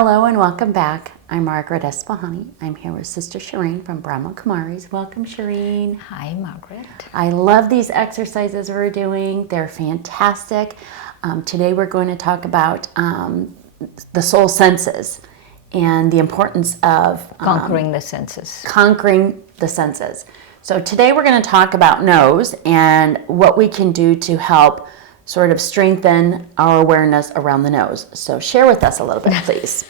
Hello and welcome back. I'm Margaret Espahani. I'm here with Sister Shireen from Brahma Kumaris. Welcome, Shireen. Hi, Margaret. I love these exercises we're doing. They're fantastic. Today we're going to talk about the soul senses and the importance of Conquering the senses. Conquering the senses. So today we're going to talk about nose and what we can do to help sort of strengthen our awareness around the nose. So share with us a little bit, please.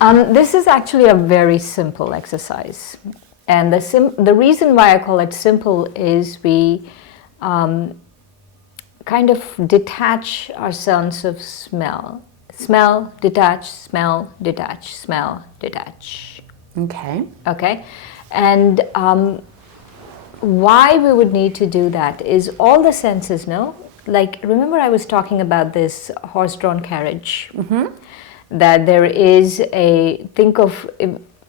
This is actually a very simple exercise. And the reason why I call it simple is we kind of detach our sense of smell. Smell, detach, smell, detach, smell, detach. Okay. Okay? And why we would need to do that is all the senses, no? Like, remember I was talking about this horse-drawn carriage? Mm-hmm. That there is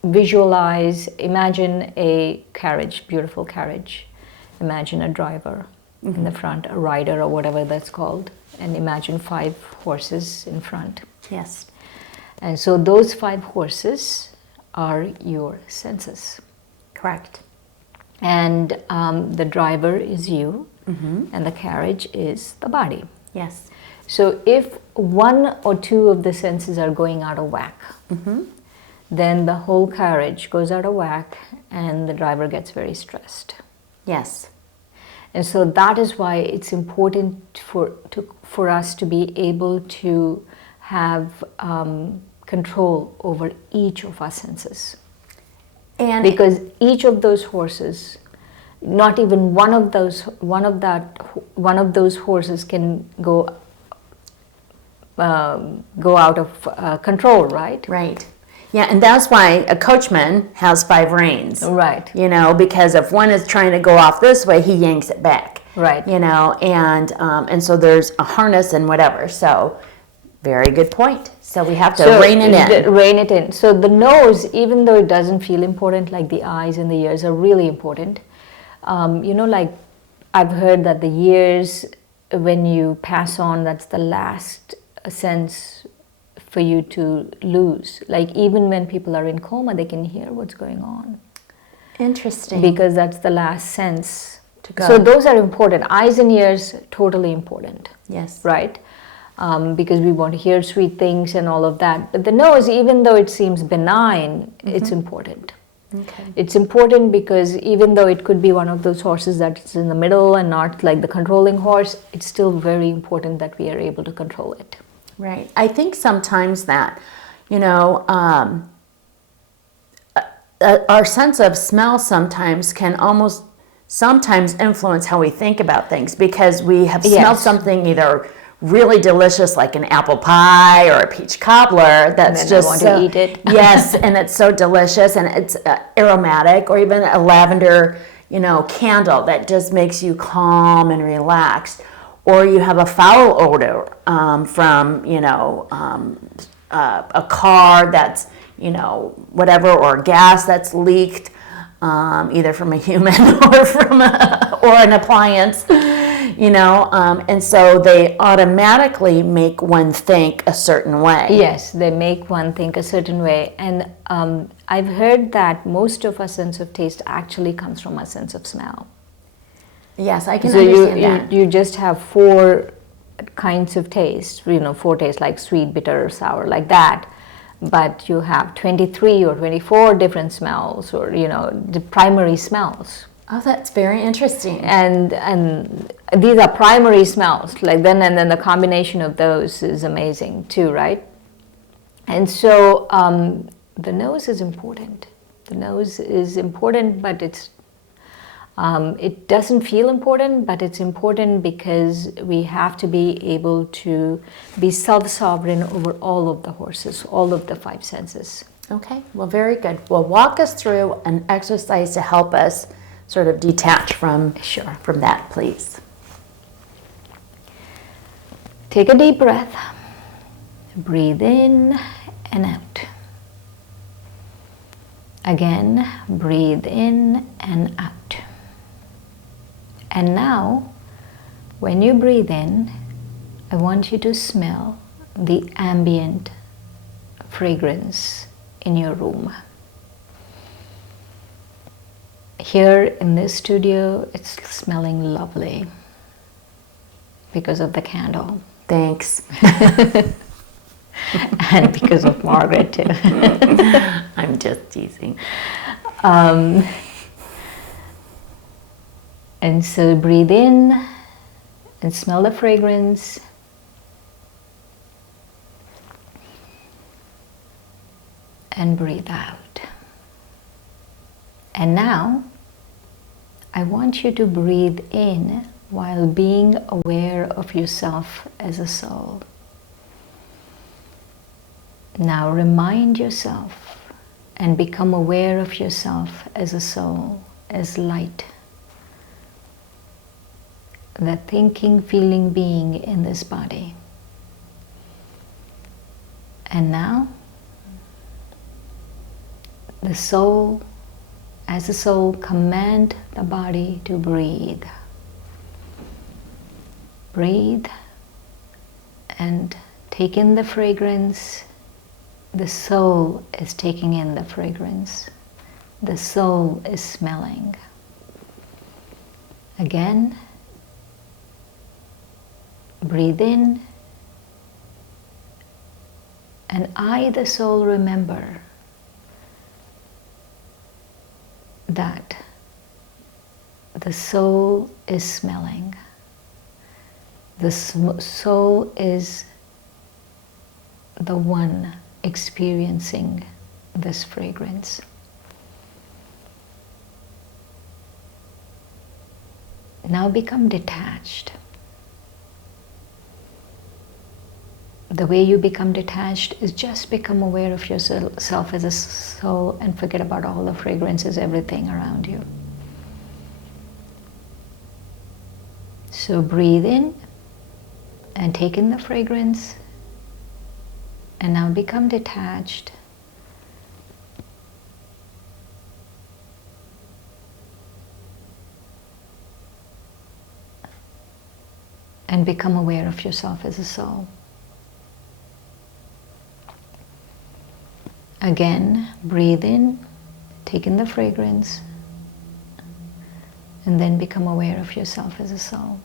visualize, imagine a carriage, beautiful carriage. Imagine a driver in the front, a rider or whatever that's called, and imagine 5 horses in front. Yes. And so those 5 horses are your senses. Correct. And the driver is you, and the carriage is the body. Yes. So if 1 or 2 of the senses are going out of whack, then the whole carriage goes out of whack and the driver gets very stressed. Yes. And so that is why it's important for us to be able to have control over each of our senses. And because each of those horses, not even one of those horses can go out of control, right? Right. Yeah, and that's why a coachman has 5 reins. Right. You know, because if one is trying to go off this way, he yanks it back. Right. You know, and so there's a harness and whatever. So, very good point. So we have to rein it in. Rein it in. So the nose, even though it doesn't feel important, like the eyes and the ears are really important. Like I've heard that the ears, when you pass on, that's the last sense for you to lose. Like even when people are in coma, they can hear what's going on. Interesting. Because that's the last sense to go. So those are important. Eyes and ears, totally important. Yes. Right? Because we want to hear sweet things and all of that. But the nose, even though it seems benign, it's important. Okay. It's important because even though it could be one of those horses that's in the middle and not like the controlling horse, it's still very important that we are able to control it. Right. I think sometimes that, our sense of smell sometimes influence how we think about things, because we have smelled something either really delicious like an apple pie or a peach cobbler that's just I want to eat it. Yes, and it's so delicious and it's aromatic, or even a lavender candle that just makes you calm and relaxed. Or you have a foul odor from a car that's whatever, or gas that's leaked, either from a human or an appliance. And so they automatically make one think a certain way. Yes, they make one think a certain way. And I've heard that most of our sense of taste actually comes from our sense of smell. Yes, I can understand that. You just have 4 kinds of taste, 4 tastes, like sweet, bitter, sour, like that. But you have 23 or 24 different smells, or, the primary smells. Oh, that's very interesting. And these are primary smells, and then the combination of those is amazing too, right? And so the nose is important. The nose is important, but it doesn't feel important, but it's important because we have to be able to be self-sovereign over all of the horses, all of the 5 senses. Okay, well, very good. Well, walk us through an exercise to help us sort of detach from that, please. Take a deep breath. Breathe in and out. Again, breathe in and out. And now, when you breathe in, I want you to smell the ambient fragrance in your room. Here in this studio, it's smelling lovely because of the candle. Thanks. And because of Margaret too. I'm just teasing. And so breathe in and smell the fragrance. And breathe out. And now, I want you to breathe in while being aware of yourself as a soul. Now remind yourself and become aware of yourself as a soul, as light. The thinking, feeling being in this body. And now, the soul, as a soul, command the body to breathe. Breathe and take in the fragrance. The soul is taking in the fragrance. The soul is smelling. Again, breathe in. And I, the soul, remember that the soul is smelling. The soul is the one experiencing this fragrance. Now become detached. The way you become detached is just become aware of yourself as a soul and forget about all the fragrances, everything around you. So breathe in and take in the fragrance, and now become detached. And become aware of yourself as a soul. Again, breathe in, take in the fragrance, and then become aware of yourself as a soul.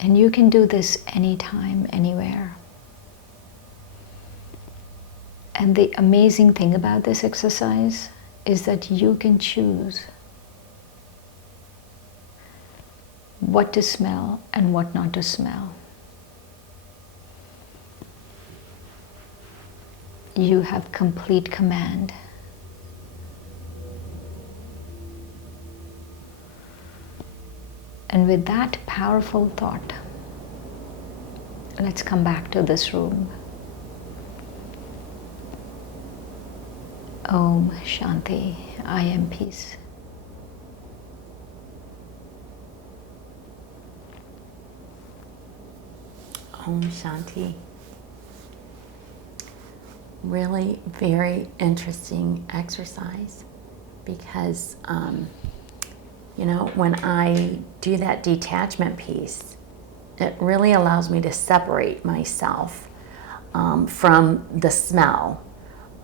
And you can do this anytime, anywhere. And the amazing thing about this exercise is that you can choose what to smell and what not to smell. You have complete command. And with that powerful thought, let's come back to this room. Om Shanti, I am peace. Om Shanti. Really very interesting exercise because, when I do that detachment piece, it really allows me to separate myself from the smell.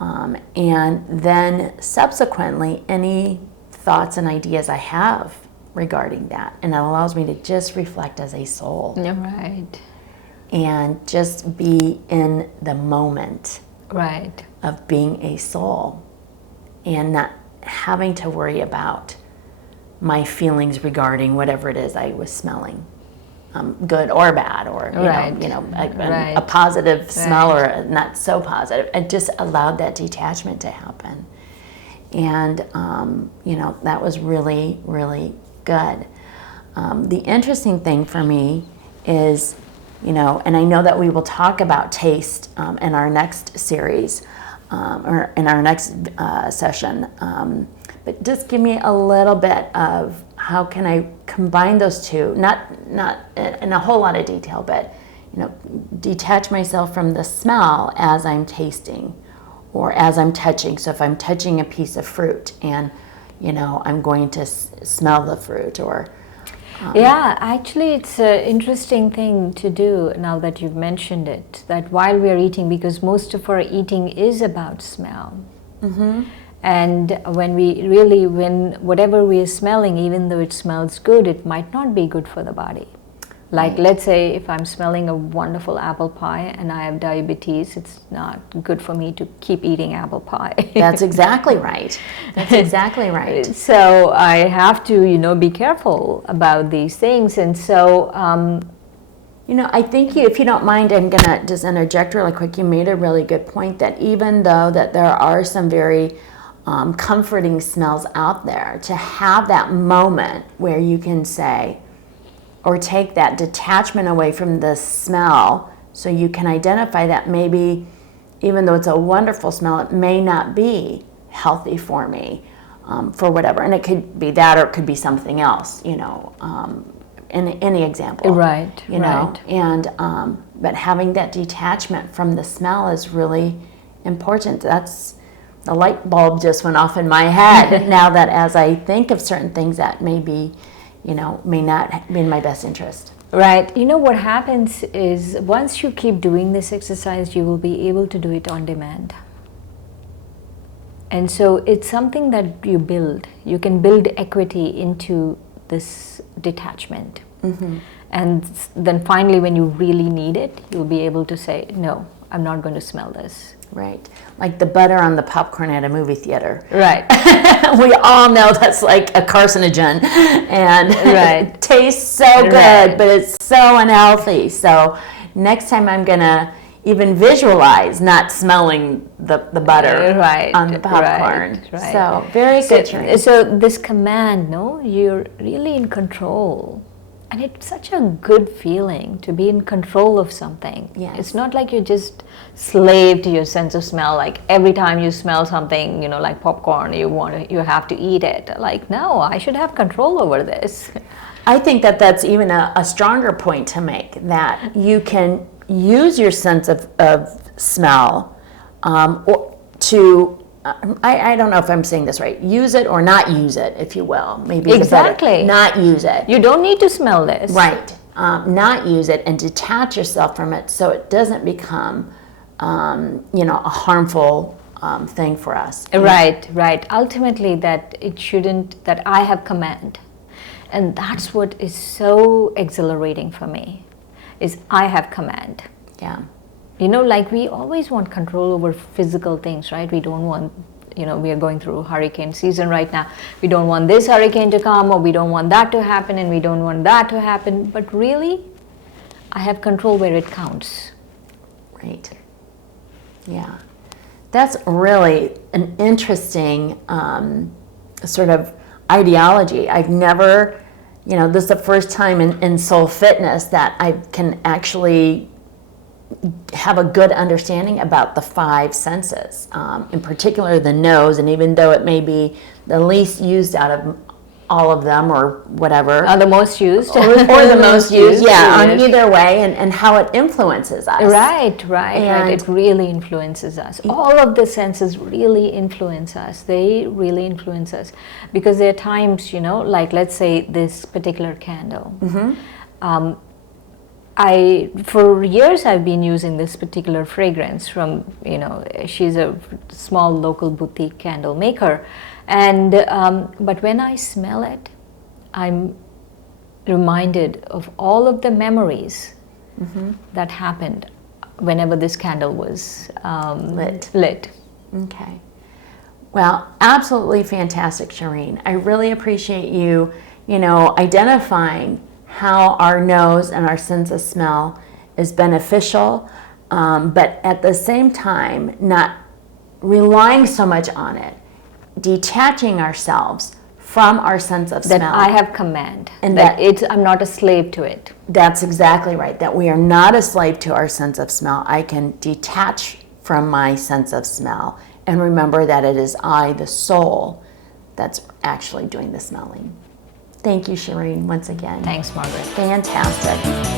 And then subsequently, any thoughts and ideas I have regarding that. And it allows me to just reflect as a soul. Right. And just be in the moment Right. of being a soul. And not having to worry about my feelings regarding whatever it is I was smelling. Good or bad, or a positive smell or a not so positive. It just allowed that detachment to happen, and that was really, really good. The interesting thing for me is, and I know that we will talk about taste in our next series or in our next session. But just give me a little bit of how can I combine those two, not in a whole lot of detail, but detach myself from the smell as I'm tasting or as I'm touching. So if I'm touching a piece of fruit and I'm going to smell the fruit, or Yeah, actually, it's an interesting thing to do now that you've mentioned it, that while we are eating, because most of our eating is about smell. And when whatever we are smelling, even though it smells good, it might not be good for the body. Like, Right. let's say if I'm smelling a wonderful apple pie and I have diabetes, it's not good for me to keep eating apple pie. That's exactly right. That's exactly right. So I have to, be careful about these things. And so, I think if you don't mind, I'm going to just interject really quick. You made a really good point that even though that there are some very comforting smells out there, to have that moment where you can say, or take that detachment away from the smell, so you can identify that maybe, even though it's a wonderful smell, it may not be healthy for me, for whatever. And it could be that, or it could be something else, in any example. Right, right. And, but having that detachment from the smell is really important. That's, the light bulb just went off in my head now that as I think of certain things that maybe, may not be in my best interest. Right. What happens is once you keep doing this exercise, you will be able to do it on demand. And so it's something that you build. You can build equity into this detachment. And then finally, when you really need it, you'll be able to say, no, I'm not going to smell this. Right. Like the butter on the popcorn at a movie theater. Right. We all know that's like a carcinogen, and Right. it tastes so good, Right. but it's so unhealthy. So next time I'm going to even visualize not smelling the butter Right. on the popcorn. Right. So very good, Shireen. So this command, no, you're really in control. And it's such a good feeling to be in control of something. Yes. It's not like you're just slave to your sense of smell. Like every time you smell something, like popcorn, you have to eat it. Like, no, I should have control over this. I think that that's even a stronger point to make, that you can use your sense of smell or to, I don't know if I'm saying this right, use it or not use it, if you will. Maybe Exactly. not use it. You don't need to smell this. Right. Not use it and detach yourself from it so it doesn't become, a harmful thing for us. Right. Ultimately, that I have command. And that's what is so exhilarating for me, is I have command. Yeah. Like we always want control over physical things, right? We don't want, we are going through hurricane season right now. We don't want this hurricane to come, or we don't want that to happen, and we don't want that to happen. But really, I have control where it counts. Right. Yeah. That's really an interesting sort of ideology. I've never, this is the first time in Soul Fitness that I can actually have a good understanding about the five senses, in particular the nose, and even though it may be the least used out of all of them or whatever. The most used. or the most used, yeah, yes. on either way, and how it influences us. Right. And It really influences us. All of the senses really influence us. They really influence us. Because there are times, like let's say this particular candle. For years I've been using this particular fragrance from, she's a small local boutique candle maker. And, but when I smell it, I'm reminded of all of the memories that happened whenever this candle was lit. Okay. Well, absolutely fantastic, Shireen. I really appreciate you, identifying how our nose and our sense of smell is beneficial, but at the same time, not relying so much on it, detaching ourselves from our sense of That smell. I have command, And I'm not a slave to it. That's exactly right, that we are not a slave to our sense of smell. I can detach from my sense of smell and remember that it is I, the soul, that's actually doing the smelling. Thank you, Shireen, once again. Thanks, Margaret. Fantastic.